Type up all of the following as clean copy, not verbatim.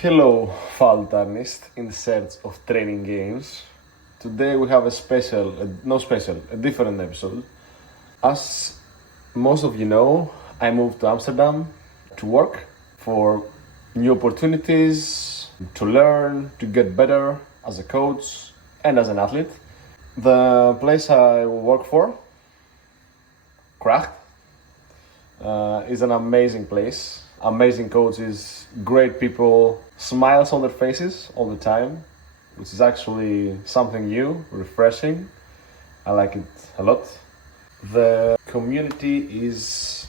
Hello, Faltarnist in search of training games. Today we have a different episode. As most of you know, I moved to Amsterdam to work for new opportunities, to learn, to get better as a coach and as an athlete. The place I work for, Kracht, is an amazing place. Amazing coaches, great people, smiles on their faces all the time, which is actually something new, refreshing. I like it a lot. The community is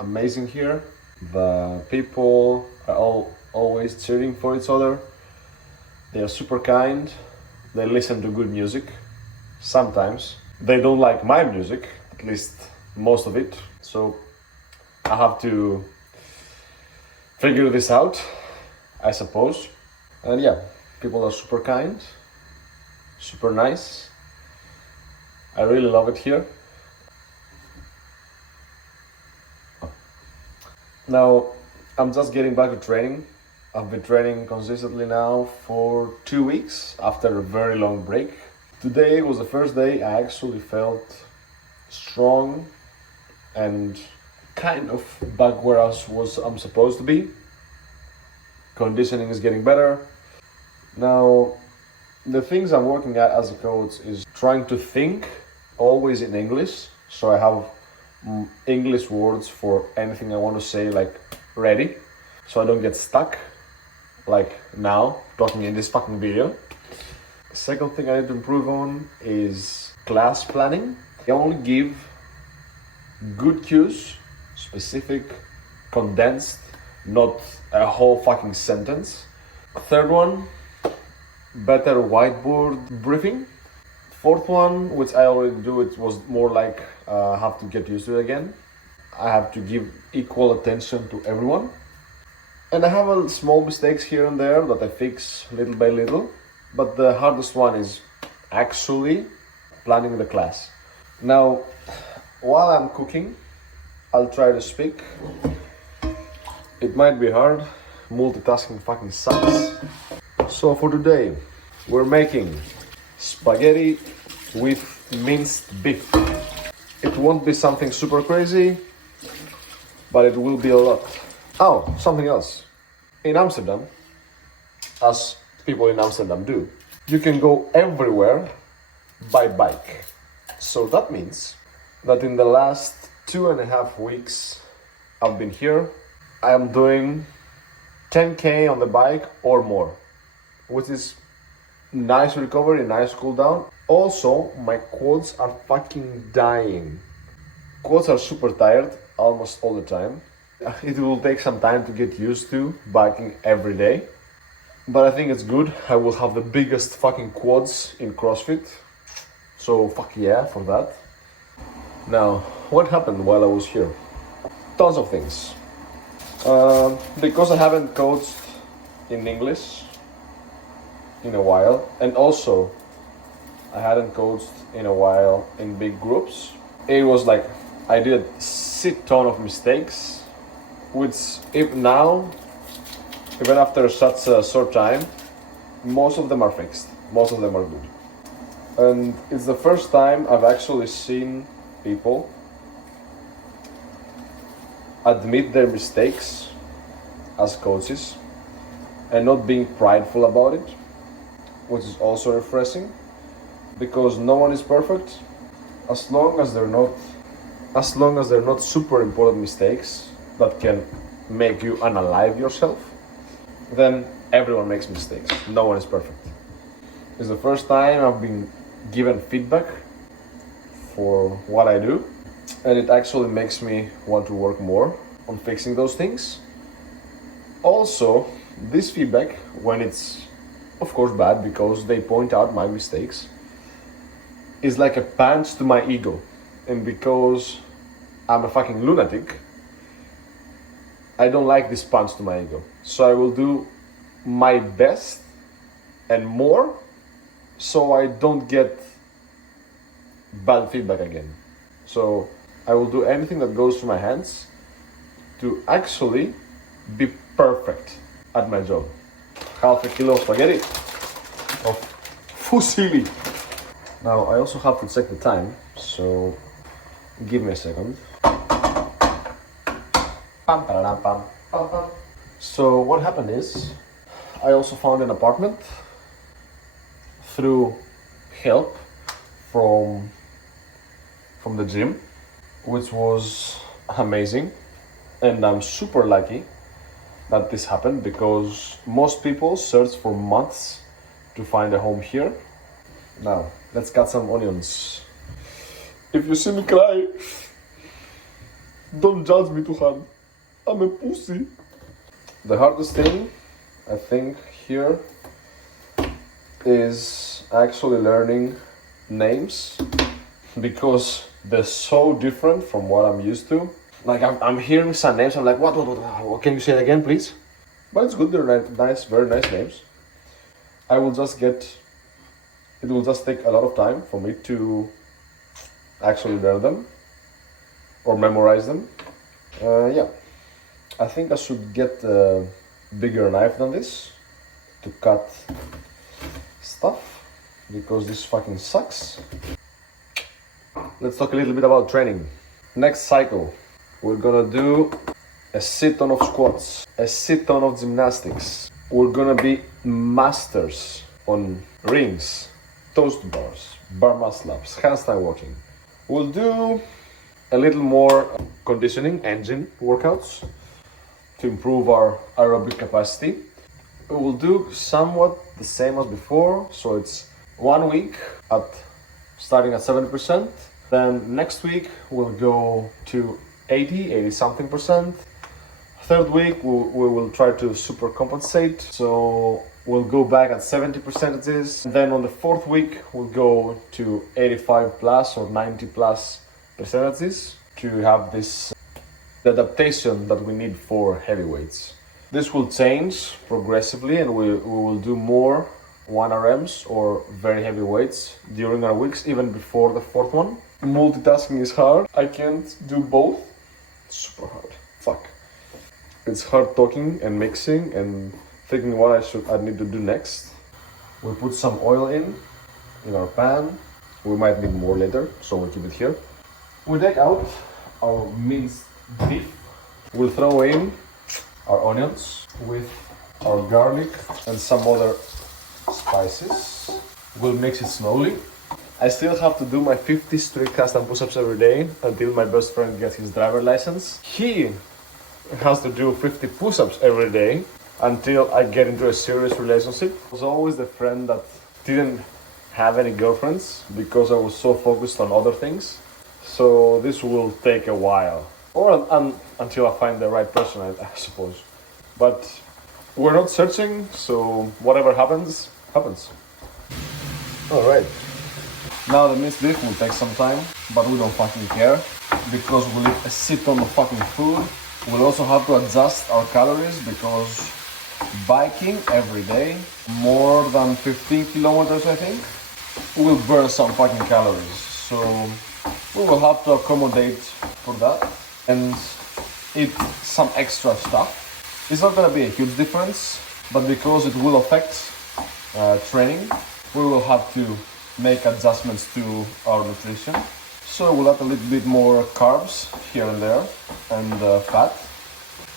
amazing here. The people are always cheering for each other. They are super kind. They listen to good music. Sometimes they don't like my music, at least most of it. So I have to figure this out, I suppose. And yeah, people are super kind, super nice. I really love it here. Now, I'm just getting back to training. I've been training consistently now for 2 weeks after a very long break. Today was the first day I actually felt strong and kind of back where I'm supposed to be. Conditioning is getting better. Now, the things I'm working at as a coach is trying to think always in English. So I have English words for anything I want to say, like ready. So I don't get stuck, like now, talking in this fucking video. Second thing I need to improve on is class planning. I only give good cues, specific, condensed, not a whole fucking sentence. Third one, better whiteboard briefing. Fourth one, which I already do, it was more like have to get used to it again. I have to give equal attention to everyone. And I have small mistakes here and there that I fix little by little. But the hardest one is actually planning the class. Now, while I'm cooking, I'll try to speak. It might be hard, multitasking fucking sucks. So for today, we're making spaghetti with minced beef. It won't be something super crazy, but it will be a lot. Oh, something else. In Amsterdam, as people in Amsterdam do, you can go everywhere by bike. So that means that in the last 2.5 weeks I've been here, I am doing 10k on the bike or more, which is nice recovery, nice cool down. Also, my quads are fucking dying. Quads are super tired almost all the time. It will take some time to get used to biking every day, but I think it's good. I will have the biggest fucking quads in CrossFit, so fuck yeah for that. Now, what happened while I was here? Tons of things. Because I haven't coached in English in a while, and also I hadn't coached in a while in big groups, it was like I did a shit ton of mistakes, which even after such a short time, most of them are fixed, most of them are good. And it's the first time I've actually seen people admit their mistakes as coaches and not being prideful about it, which is also refreshing, because no one is perfect. As long as they're not super important mistakes that can make you unalive yourself, then everyone makes mistakes. No one is perfect. It's the first time I've been given feedback for what I do, and it actually makes me want to work more on fixing those things. Also, this feedback, when it's of course bad because they point out my mistakes, is like a punch to my ego. And because I'm a fucking lunatic, I don't like this punch to my ego. So I will do my best and more so I don't get bad feedback again. So I will do anything that goes through my hands to actually be perfect at my job. half a kilo of spaghetti of fusilli. Now I also have to check the time, so give me a second. Pam, pam, pam, pam, pam. So what happened is, I also found an apartment through help from the gym, which was amazing, and I'm super lucky that this happened because most people search for months to find a home here. Now let's cut some onions. If you see me cry, don't judge me too hard. I'm a pussy. The hardest thing, I think, here is actually learning names because they're so different from what I'm used to. Like I'm hearing some names, I'm like, what, can you say it again, please? But it's good, they're nice, very nice names. It will just take a lot of time for me to actually learn them or memorize them. Yeah, I think I should get a bigger knife than this to cut stuff because this fucking sucks. Let's talk a little bit about training. Next cycle, we're gonna do a shit ton of squats, a shit ton of gymnastics. We're gonna be masters on rings, toast bars, bar muscle ups, handstand walking. We'll do a little more conditioning, engine workouts to improve our aerobic capacity. We will do somewhat the same as before, so it's 1 week starting at 70%. Then next week we'll go to 80 something percent. Third week we will try to super compensate, so we'll go back at 70 percentages. And then on the fourth week we'll go to 85 plus or 90 plus percentages to have this the adaptation that we need for heavyweights. This will change progressively, and we will do more 1RMs or very heavy weights during our weeks, even before the fourth one. Multitasking is hard. I can't do both. It's super hard. Fuck. It's hard talking and mixing and thinking what I need to do next. We'll put some oil in our pan. We might need more later, so we'll keep it here. We take out our minced beef. We'll throw in our onions with our garlic and some other spices. We'll mix it slowly. I still have to do my 50 strict handstand push-ups every day until my best friend gets his driver license. He has to do 50 push-ups every day until I get into a serious relationship. I was always the friend that didn't have any girlfriends because I was so focused on other things. So this will take a while, or until I find the right person, I suppose. But we're not searching, so whatever happens, happens. All right. Now the minced beef will take some time, but we don't fucking care because we'll eat a shit ton of fucking food. We'll also have to adjust our calories because biking every day, more than 15 kilometers I think, will burn some fucking calories. So we will have to accommodate for that and eat some extra stuff. It's not gonna be a huge difference, but because it will affect training, we will have to make adjustments to our nutrition. So we'll add a little bit more carbs here and there and fat.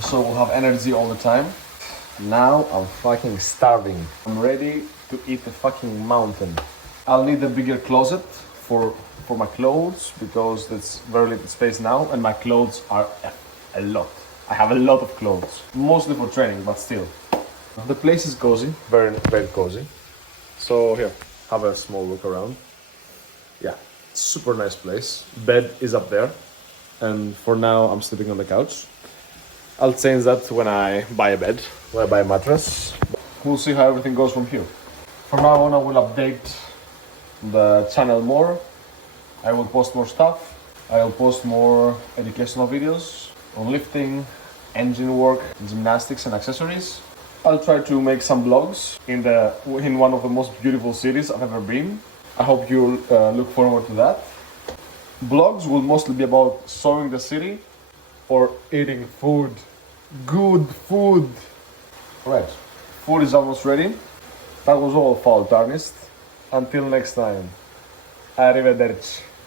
So we'll have energy all the time. Now I'm fucking starving. I'm ready to eat a fucking mountain. I'll need a bigger closet for my clothes because there's very little space now and my clothes are a lot. I have a lot of clothes, mostly for training, but still. The place is cozy, very, very cozy. So here, have a small look around. Yeah, super nice place. Bed is up there. And for now, I'm sleeping on the couch. I'll change that when I buy a bed, when I buy a mattress. We'll see how everything goes from here. From now on, I will update the channel more. I will post more stuff. I will post more educational videos on lifting, engine work, gymnastics and accessories. I'll try to make some vlogs in one of the most beautiful cities I've ever been. I hope you'll look forward to that. Vlogs will mostly be about showing the city or eating food. Good food. Alright, Food is almost ready. That was all foul tarnished. Until next time. Arrivederci.